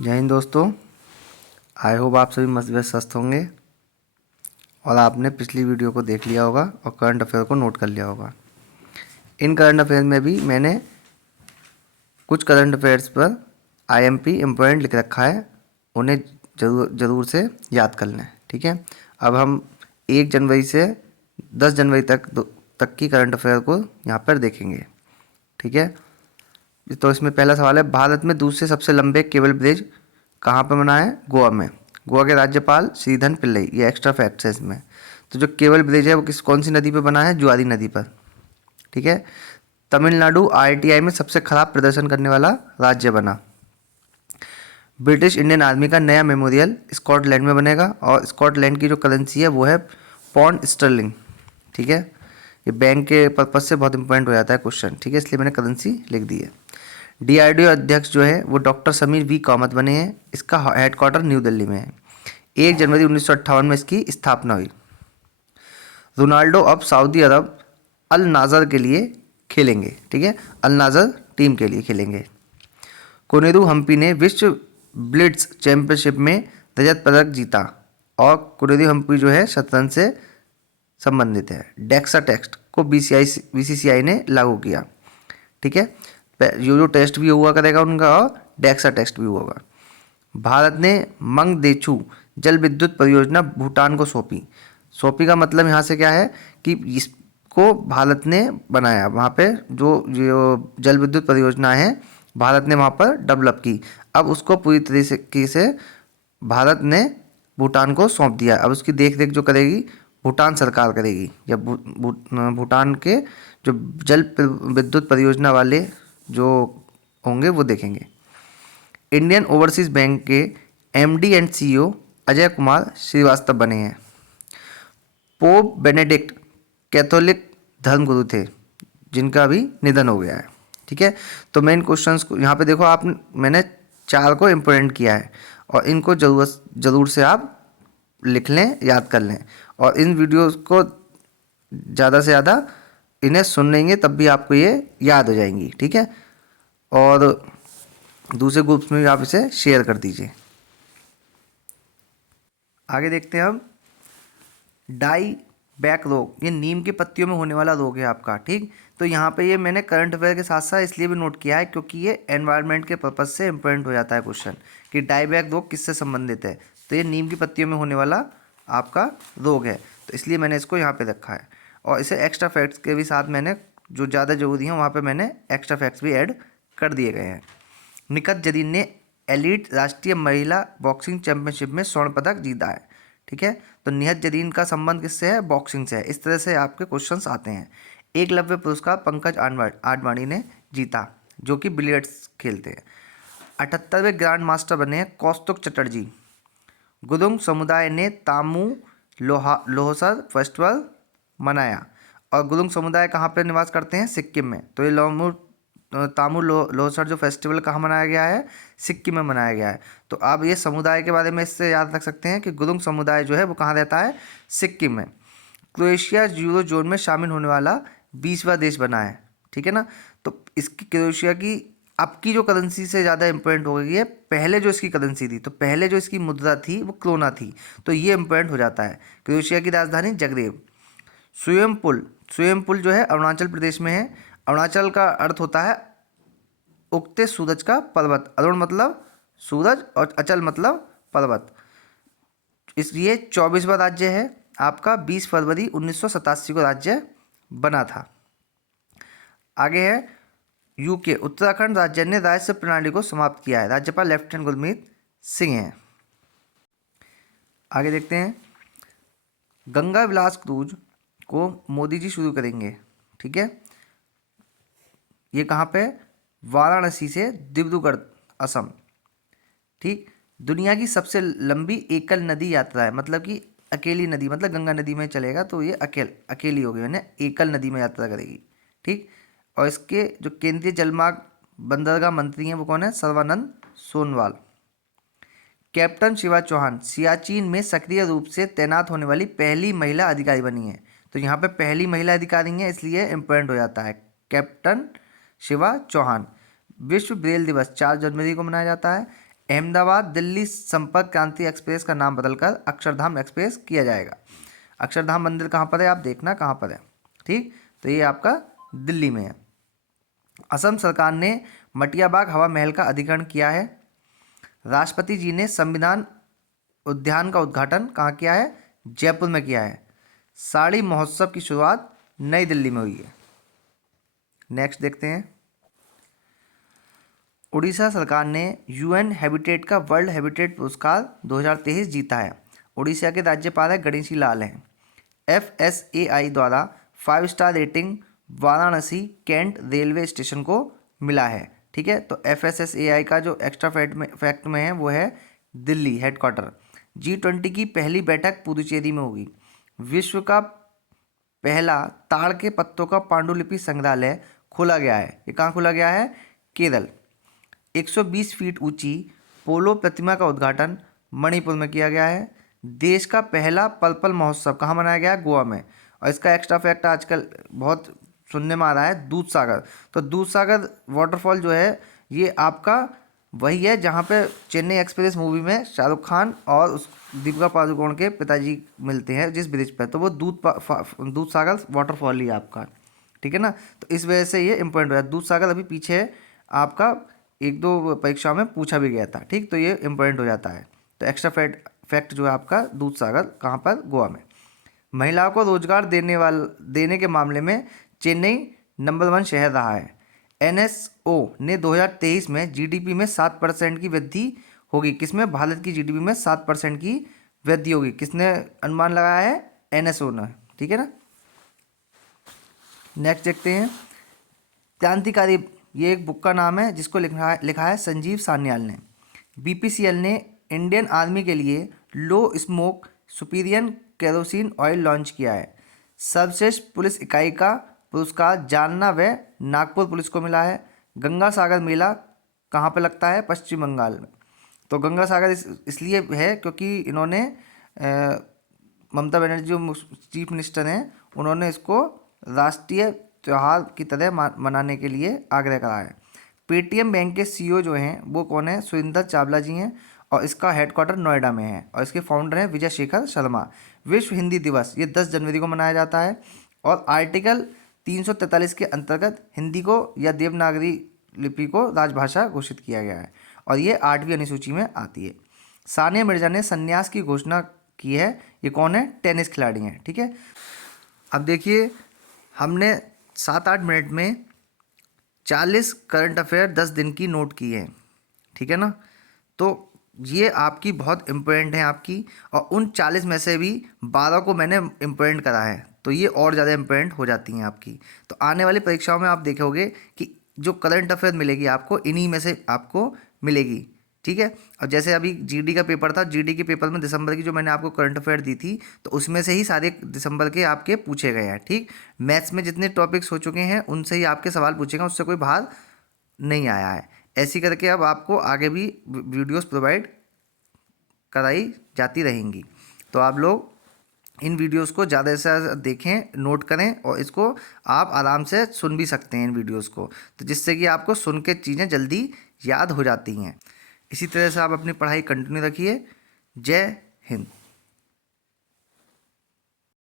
जय हिंद दोस्तों। I hope आप सभी मस्त व्यस्त स्वस्थ होंगे और आपने पिछली वीडियो को देख लिया होगा और करंट अफेयर को नोट कर लिया होगा। इन करंट अफेयर में भी मैंने कुछ करंट अफेयर्स पर आईएमपी इम्पोर्टेंट लिख रखा है, उन्हें ज़रूर से याद कर लें। ठीक है, अब हम 1 जनवरी से 10 जनवरी तक की करंट अफेयर को यहाँ पर देखेंगे। ठीक है, तो इसमें पहला सवाल है, भारत में दूसरे सबसे लंबे केबल ब्रिज कहाँ पर बना है? गोवा में। गोवा के राज्यपाल श्रीधर पिल्लई, ये एक्स्ट्रा फैक्ट्स है इसमें। तो जो केबल ब्रिज है वो कौन सी नदी पर बना है? जुआरी नदी पर। ठीक है, तमिलनाडु आईआईटीआई में सबसे खराब प्रदर्शन करने वाला राज्य बना। ब्रिटिश इंडियन आर्मी का नया मेमोरियल स्कॉटलैंड में बनेगा और स्कॉटलैंड की जो करेंसी है वो है पौंड स्टर्लिंग। ठीक है, ये बैंक के पर्पज से बहुत इंपॉर्टेंट हो जाता है क्वेश्चन। ठीक है, इसलिए मैंने करेंसी लिख दी है। डीआरडीओ अध्यक्ष जो है वो डॉक्टर समीर वी कामत बने हैं। इसका हेडक्वार्टर न्यू दिल्ली में है। 1 जनवरी 1958 में इसकी स्थापना हुई। रोनाल्डो अब सऊदी अरब अल नाजर के लिए खेलेंगे। ठीक है, अल नाजर टीम के लिए खेलेंगे। कोनेरू हम्पी ने विश्व ब्लिट्ज चैंपियनशिप में रजत पदक जीता और कोनेरू हम्पी जो है शतरंज से संबंधित है। डेक्सा टेस्ट को बीसीसीआई ने लागू किया। ठीक है, जो टेस्ट भी हुआ करेगा उनका और डेक्सा टेस्ट भी होगा। भारत ने मंगदेछू जल विद्युत परियोजना भूटान को सौंपी। सौंपी का मतलब यहाँ से क्या है कि इसको भारत ने बनाया। वहाँ पे जो जल विद्युत परियोजना है भारत ने वहाँ पर डेवलप की। अब उसको पूरी तरीके से भारत ने भूटान को सौंप दिया। अब उसकी देख रेख जो करेगी भूटान सरकार करेगी, या भूटान के जो जल विद्युत परियोजना वाले जो होंगे वो देखेंगे। इंडियन ओवरसीज़ बैंक के MD and CEO Ajay Kumar Srivastava बने हैं। पोप बेनेडिक्ट कैथोलिक धर्मगुरु थे जिनका भी निधन हो गया है। ठीक है, तो मेन क्वेश्चंस को यहाँ पे देखो आप, मैंने 4 को इम्पोर्टेंट किया है और इनको ज़रूर से आप लिख लें, याद कर लें। और इन वीडियोस को ज़्यादा से ज़्यादा इन्हें सुन लेंगे तब भी आपको ये याद हो जाएंगी। ठीक है, और दूसरे ग्रुप्स में भी आप इसे शेयर कर दीजिए। आगे देखते हैं हम, डाई बैक रोग, ये नीम की पत्तियों में होने वाला रोग है आपका। ठीक, तो यहाँ पे ये मैंने करंट अफेयर के साथ साथ इसलिए भी नोट किया है क्योंकि ये एनवायरनमेंट के पर्पज से इंपॉर्टेंट हो जाता है क्वेश्चन कि डाई बैक रोग किससे संबंधित है। तो ये नीम की पत्तियों में होने वाला आपका रोग है, तो इसलिए मैंने इसको यहाँ पे रखा है। और इसे एक्स्ट्रा फैक्ट्स के भी साथ मैंने जो ज़्यादा जरूरी हैं वहाँ पर मैंने एक्स्ट्रा फैक्ट्स भी ऐड कर दिए गए हैं। निखत जरीन ने एलीट राष्ट्रीय महिला बॉक्सिंग चैंपियनशिप में स्वर्ण पदक जीता है। ठीक है, तो निहत जरीन का संबंध किससे है? बॉक्सिंग से है। इस तरह से आपके क्वेश्चंस आते हैं। एकलव्य पुरस्कार पंकज आडवाणी ने जीता जो कि बिलियर्ड्स खेलते हैं। 78वें ग्रैंड मास्टर बने हैं कौस्तुक चटर्जी। गुरुंग समुदाय ने तामू लोहसर फेस्टिवल मनाया। और गुरुंग समुदाय कहाँ पर निवास करते हैं? सिक्किम में। तो ये तामू लोहसर जो फेस्टिवल कहाँ मनाया गया है? सिक्किम में मनाया गया है। तो आप ये समुदाय के बारे में इससे याद रख सकते हैं कि गुरुंग समुदाय जो है वो कहाँ रहता है? सिक्किम में। क्रोएशिया यूरो जोन में शामिल होने वाला 20वां देश बना है। ठीक है ना, तो इसकी क्रोएशिया की अब की जो करेंसी से ज़्यादा इंपॉर्टेंट हो गई है। पहले जो इसकी करेंसी थी, तो पहले जो इसकी मुद्रा थी वो क्रोना थी, तो ये इंपॉर्टेंट हो जाता है। क्रोएशिया की राजधानी जगरेब। स्वयं पुल जो है अरुणाचल प्रदेश में है। अरुणाचल का अर्थ होता है उगते सूरज का पर्वत। अरुण मतलब सूरज और अचल मतलब पर्वत। इसलिए 24वां राज्य है आपका। 20 फरवरी 1987 को राज्य बना था। आगे है यूके, उत्तराखंड राज्य ने राजस्व प्रणाली को समाप्त किया है। राज्यपाल लेफ्टिनेंट गुरमीत सिंह हैं। आगे देखते हैं, गंगा विलास क्रूज को मोदी जी शुरू करेंगे। ठीक है, ये कहाँ पे? वाराणसी से डिब्रूगढ़, असम। ठीक, दुनिया की सबसे लंबी एकल नदी यात्रा है, मतलब कि अकेली नदी, मतलब गंगा नदी में चलेगा तो ये अकेली होगी, यानी एकल नदी में यात्रा करेगी। ठीक, और इसके जो केंद्रीय जलमार्ग बंदरगाह मंत्री हैं वो कौन है? सर्बानंद सोनोवाल। कैप्टन शिवा चौहान सियाचिन में सक्रिय रूप से तैनात होने वाली पहली महिला अधिकारी बनी है। तो यहाँ पे पहली महिला अधिकारी है, इसलिए इम्पोर्टेंट हो जाता है कैप्टन शिवा चौहान। विश्व ब्रेल दिवस 4 जनवरी को मनाया जाता है। अहमदाबाद दिल्ली संपर्क क्रांति एक्सप्रेस का नाम बदलकर अक्षरधाम एक्सप्रेस किया जाएगा। अक्षरधाम मंदिर कहाँ पर है, आप देखना कहाँ पर है। ठीक, तो ये आपका दिल्ली में है। असम सरकार ने मटियाबाग हवा महल का अधिग्रहण किया है। राष्ट्रपति जी ने संविधान उद्यान का उद्घाटन कहाँ किया है, जयपुर में किया है। साड़ी महोत्सव की शुरुआत नई दिल्ली में हुई है। नेक्स्ट देखते हैं। उड़ीसा सरकार ने यूएन हैबिटेट का वर्ल्ड हैबिटेट पुरस्कार 2023 जीता है। उड़ीसा के राज्यपाल है गणेशी लाल हैं। FSAI द्वारा 5 star rating Varanasi Cantt railway station को मिला है। ठीक है, तो FSSAI का जो एक्स्ट्रा फैक्ट में है वो है दिल्ली हेडक्वार्टर। G20 की पहली बैठक पुदुचेरी में होगी। विश्व का पहला ताड़ के पत्तों का पांडुलिपि संग्रहालय खोला गया है। ये कहाँ खोला गया है, केरल। 120 फीट ऊंची पोलो प्रतिमा का उद्घाटन मणिपुर में किया गया है। देश का पहला पर्पल महोत्सव कहाँ मनाया गया है, गोवा में। और इसका एक्स्ट्रा फैक्ट आजकल बहुत सुनने में आ रहा है, दूध सागर। तो दूध सागर वाटरफॉल जो है ये आपका वही है जहाँ पे चेन्नई एक्सप्रेस मूवी में शाहरुख खान और उस दीपिका पादुकोण के पिताजी मिलते हैं जिस ब्रिज पे, तो वो दूध सागर वाटरफॉल ही है आपका। ठीक है ना, तो इस वजह से ये इंपॉर्टेंट हो है। दूध सागर अभी पीछे आपका 1-2 परीक्षाओं में पूछा भी गया था। ठीक, तो ये इंपॉर्टेंट हो जाता है। तो एक्स्ट्रा फैक्ट जो है आपका दूध सागर कहाँ पर, गोवा में। महिलाओं को रोजगार देने के मामले में चेन्नई नंबर 1 शहर रहा है। NSO ने 2023 में GDP में 7% की वृद्धि होगी। किसमें, भारत की GDP में 7% की वृद्धि होगी। किसने अनुमान लगाया है, NSO ने। ठीक है ना। नेक्स्ट देखते हैं। क्रांतिकारी, ये एक बुक का नाम है जिसको लिखा है संजीव सान्याल ने। BPCL ने इंडियन आर्मी के लिए low smoke superior kerosene oil launch किया है। सर्वश्रेष्ठ पुलिस इकाई का पुरस्कार जालना व नागपुर पुलिस को मिला है। गंगा सागर मेला कहाँ पे लगता है, पश्चिम बंगाल में। तो गंगा सागर इसलिए है क्योंकि इन्होंने ममता बनर्जी जो चीफ मिनिस्टर हैं उन्होंने इसको राष्ट्रीय त्यौहार की तरह मनाने के लिए आग्रह करा है। पेटीएम बैंक के CEO जो हैं वो कौन है, सुरिंदर चावला जी हैं और इसका हेडक्वार्टर नोएडा में है और इसके फाउंडर हैं विजय शेखर शर्मा। विश्व हिंदी दिवस ये 10 जनवरी को मनाया जाता है और आर्टिकल 343 के अंतर्गत हिंदी को या देवनागरी लिपि को राजभाषा घोषित किया गया है और ये 8वीं अनुसूची में आती है। सानिया मिर्जा ने संन्यास की घोषणा की है। ये कौन है, टेनिस खिलाड़ी हैं। ठीक है, अब देखिए हमने 7-8 मिनट में 40 करंट अफेयर 10 दिन की नोट की है। ठीक है ना, तो ये आपकी बहुत इम्पोर्टेंट है आपकी, और उन 40 में से भी 12 को मैंने इम्पोर्टेंट करा है, तो ये और ज़्यादा इम्पोर्टेंट हो जाती हैं आपकी। तो आने वाली परीक्षाओं में आप देखोगे कि जो करंट अफेयर मिलेगी आपको इन्हीं में से आपको मिलेगी। ठीक है, और जैसे अभी GD का पेपर था, GD के पेपर में दिसंबर की जो मैंने आपको करंट अफेयर दी थी तो उसमें से ही सारे दिसंबर के आपके पूछे गए हैं। ठीक, मैथ्स में जितने टॉपिक्स हो चुके हैं उनसे ही आपके सवाल पूछेगा, उससे कोई बाहर नहीं आया है। ऐसी करके अब आपको आगे भी वीडियोस प्रोवाइड कराई जाती रहेंगी। तो आप लोग इन वीडियोस को ज़्यादा से ज़्यादा देखें, नोट करें और इसको आप आराम से सुन भी सकते हैं इन वीडियोस को, तो जिससे कि आपको सुन के चीज़ें जल्दी याद हो जाती हैं। इसी तरह से आप अपनी पढ़ाई कंटिन्यू रखिए। जय हिंद।